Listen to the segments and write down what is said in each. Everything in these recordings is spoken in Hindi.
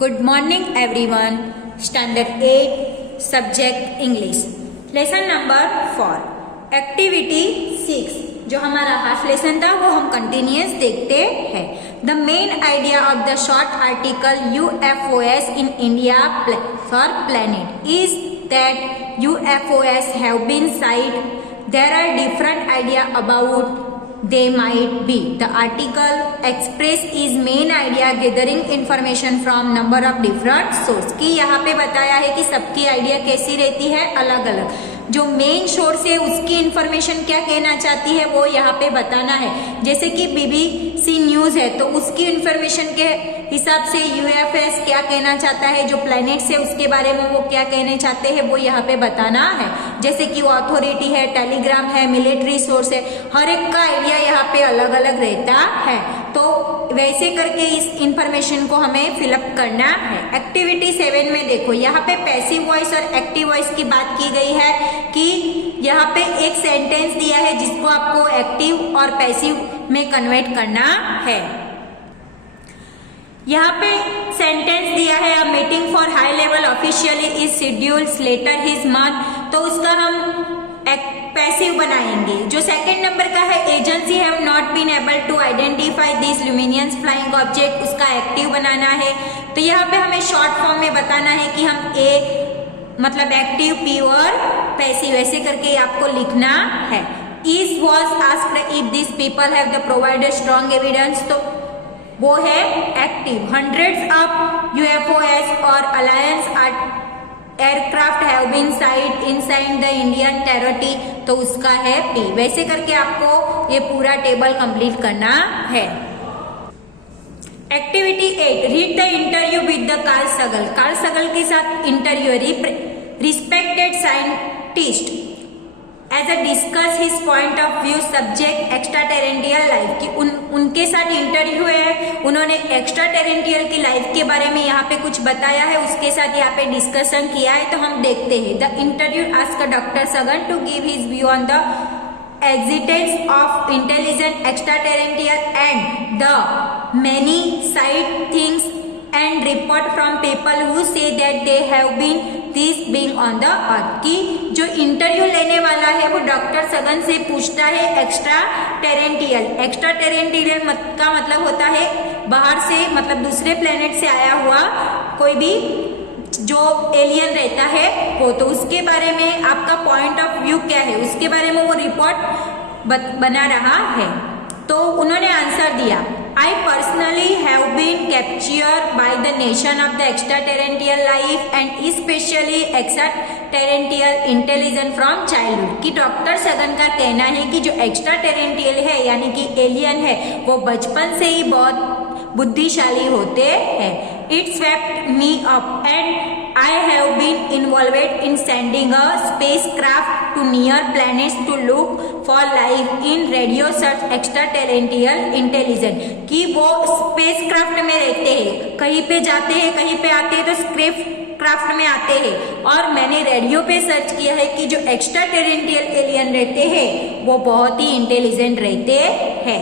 Good morning everyone. Standard 8 Subject English. Lesson number 4. Activity 6. जो हमारा हाफ लेसन था वो हम कंटिन्यूस देखते हैं. The main idea of the short article UFOs in India for planet is that UFOs have been sighted. There are different idea about they might be. The article express is main idea gathering information from number of different source. कि यहाँ पे बताया है कि सबकी आइडिया कैसी रहती है, अलग अलग. जो मेन सोर्स है उसकी इंफॉर्मेशन क्या कहना चाहती है वो यहाँ पे बताना है. जैसे कि BBC न्यूज है तो उसकी इंफॉर्मेशन के हिसाब से यूएफएस क्या कहना चाहता है, जो प्लैनेट्स है उसके बारे में वो क्या कहने चाहते हैं वो यहाँ पे बताना है. जैसे कि वो अथॉरिटी है, टेलीग्राम है, मिलिट्री सोर्स है, हर एक का आइडिया यहाँ पे अलग अलग रहता है. तो वैसे करके इस इंफॉर्मेशन को हमें फिलअप करना है. एक्टिविटी 7 में देखो, यहाँ पे पैसिव वॉइस और एक्टिव वॉइस की बात की गई है कि यहाँ पे एक सेंटेंस दिया है जिसको आपको एक्टिव और पैसिव में कन्वर्ट करना है. यहाँ पे सेंटेंस दिया है a meeting for high level officially is scheduled later his month, तो उसका हम पैसिव बनाएंगे. जो सेकंड नंबर का है agency have not been able to identify this luminous flying object, उसका एक्टिव बनाना है. तो यहाँ पे हमें शॉर्ट फॉर्म में बताना है कि हम ए मतलब एक्टिव, पी और पैसिव ऐसे करके आपको लिखना है. Is was asked if this people have the provided strong evidence, तो वो है एक्टिव. हंड्रेड्स ऑफ यूएफओएस और alliance aircraft have been sight inside the Indian territory, तो उसका है पी. वैसे करके आपको ये पूरा टेबल कंप्लीट करना है. Activity 8. Read the interview with the Carl Sagan. Carl Sagan के साथ interview. Respected scientist as a discuss his point of view subject extraterrestrial life, की उनके साथ इंटरव्यू है, उन्होंने एक्स्ट्रा टेरेंटियल की लाइफ के बारे में यहाँ पे कुछ बताया है, उसके साथ यहाँ पे डिस्कशन किया है. तो हम देखते हैं. The interview ask doctor Sagan to give his view on the existence of intelligent extraterrestrial and the many side things and report from people who say that they have been this being on the earth. की जो इंटरव्यू लेने वाला है वो डॉक्टर सगन से पूछता है एक्स्ट्रा टेरेंटियल. एक्स्ट्रा टेरेंटियल का मतलब होता है बाहर से, मतलब दूसरे प्लेनेट से आया हुआ कोई भी जो एलियन रहता है वो. तो उसके बारे में आपका पॉइंट ऑफ व्यू क्या है उसके बारे में वो रिपोर्ट बना रहा है. तो उन्होंने आंसर दिया, I personally have been captured by the nation of the extraterrestrial life and specially extraterrestrial intelligence from childhood. कि डॉक्टर सगन का कहना है कि जो एक्स्ट्रा टेरेंटियल है यानी कि एलियन है वो बचपन से ही बहुत बुद्धिशाली होते हैं. It swept me up and I have been involved in sending a spacecraft to near planets to look for life in radio search extraterrestrial intelligence. कि वो स्पेसक्राफ्ट में रहते हैं, कहीं पे जाते हैं, कहीं पे आते हैं, तो स्पेसक्राफ्ट में आते हैं. और मैंने रेडियो पे सर्च किया है कि जो एक्स्ट्रा टेरेंटियल एलियन रहते हैं वो बहुत ही इंटेलिजेंट रहते हैं.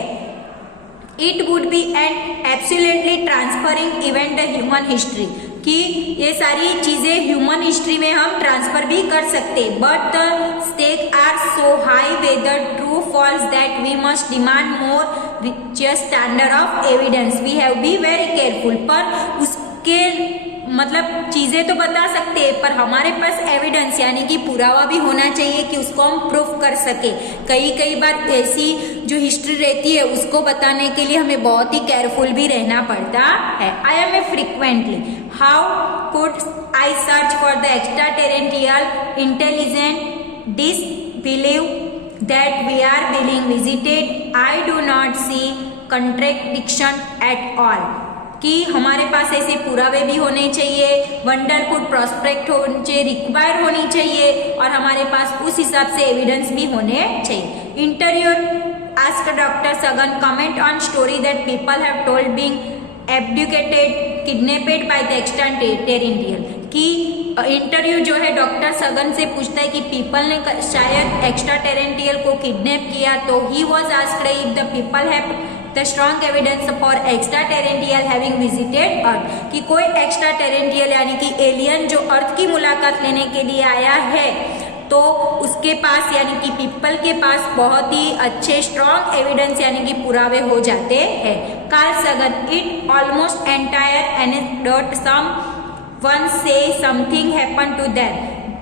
It would be an absolutely transferring event the human history, कि ये सारी चीजें ह्यूमन हिस्ट्री में हम ट्रांसफर भी कर सकते. But the stake are so high whether true false that we must demand more richest standard of evidence. We have be very careful. पर उसके मतलब चीजें तो बता सकते हैं पर हमारे पास एविडेंस यानी कि पुरावा भी होना चाहिए कि उसको हम प्रूफ कर सके. कई बार ऐसी जो हिस्ट्री रहती है उसको बताने के लिए हमें बहुत ही केयरफुल भी रहना पड़ता है. I am a frequently how could I search for the extraterrestrial intelligent disbelieve that we are being visited. I do not see contradiction at all. कि हमारे पास ऐसे पुरावे भी होने चाहिए, वंडरफुल प्रोस्पेक्ट होने चाहिए, रिक्वायर होनी चाहिए और हमारे पास उस हिसाब से एविडेंस भी होने चाहिए. Interview ask doctor Sagan comment on story that people have told being abdicated kidnapped by the extraterrestrial. कि इंटरव्यू जो है डॉक्टर सगन से पूछता है कि पीपल ने शायद एक्स्ट्रा टेरेंटियल को किडनैप किया. तो he was asked if the people have the strong evidence for extraterrestrial having visited earth, कि कोई एक्स्ट्रा टेरेंटियल यानी कि एलियन जो अर्थ की मुलाकात लेने के लिए आया है तो उसके पास यानी कि पीपल के पास बहुत ही अच्छे स्ट्रॉन्ग एविडेंस यानी कि पुरावे हो जाते हैं। Carl Sagan, it almost entire anecdote, some one say something happen to them,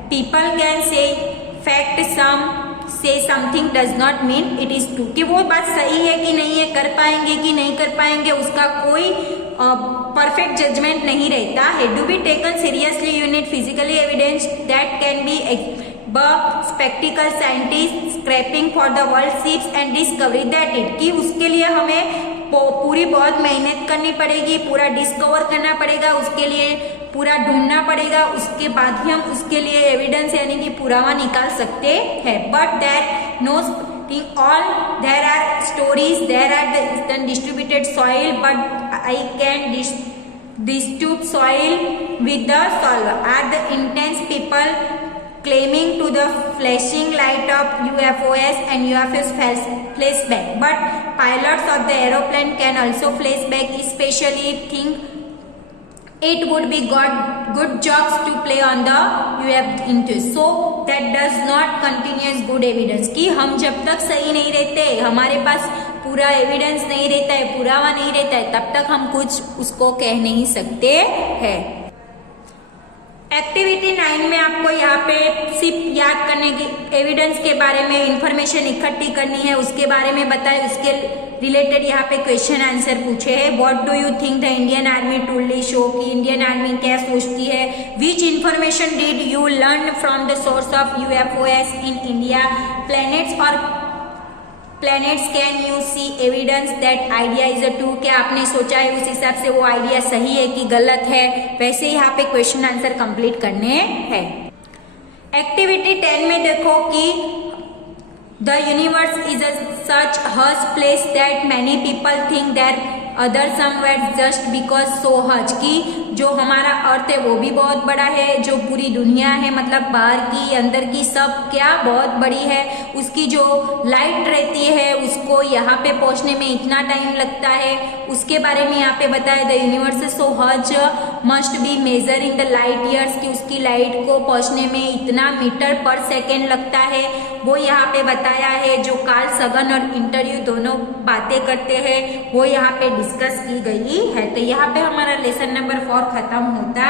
people can say fact, some say something does not mean it is true, कि वो बात सही है कि नहीं है, कर पाएंगे कि नहीं कर पाएंगे, उसका कोई परफेक्ट जजमेंट नहीं रहता है। Do be taken seriously, you need physically evidence that can be sceptical scientist scraping for the world ships and discovery that it, कि उसके लिए हमें पूरी बहुत मेहनत करनी पड़ेगी, पूरा डिस्कवर करना पड़ेगा, उसके लिए पूरा ढूंढना पड़ेगा, उसके बाद ही हम उसके लिए एविडेंस यानी कि पुरावा निकाल सकते हैं। But there nothing all, there are stories, there are the distributed soil, but I can distribute soil with the solver, are the intense people claiming to the flashing light of UFOs and UFOs flash back, but pilots of the aeroplane can also flash back, especially think it would be good jokes to play on the UFOs, so that does not continuous good evidence, कि हम जब तक सही नहीं रहते, हमारे पास पूरा एविडेंस नहीं रहता है, पुरावा नहीं रहता है, तब तक हम कुछ उसको कह नहीं सकते हैं। एक्टिविटी 9 में आपको यहाँ पे सिर्फ याद करने की एविडेंस के बारे में इंफॉर्मेशन इकट्ठी करनी है, उसके बारे में बताए, उसके रिलेटेड यहाँ पे क्वेश्चन आंसर पूछे हैं। What do you think the Indian army truly show, कि इंडियन आर्मी क्या सोचती है। Which information did you learn from the source of UFOs in India, planets और planets can you see evidence that idea is a true, क्या आपने सोचा है उस हिसाब से वो आइडिया सही है कि गलत है, वैसे यहाँ पे क्वेश्चन आंसर कंप्लीट करने हैं। एक्टिविटी 10 में देखो कि द यूनिवर्स इज अ सच हज place that many people think that other somewhere just because so हज, की जो हमारा अर्थ है वो भी बहुत बड़ा है, जो पूरी दुनिया है मतलब बाहर की अंदर की सब क्या बहुत बड़ी है, उसकी जो लाइट रहती है उसको यहाँ पे पहुँचने में इतना टाइम लगता है, उसके बारे में यहाँ पे बताया। The universe so huge must be measure in the light years, की उसकी लाइट को पहुँचने में इतना मीटर पर सेकेंड लगता है, वो यहाँ पे बताया है। जो कार्ल सगन और इंटरव्यू दोनों बातें करते हैं वो यहाँ पे डिस्कस की गई है। तो यहाँ पे हमारा लेसन नंबर 4 खत्म होता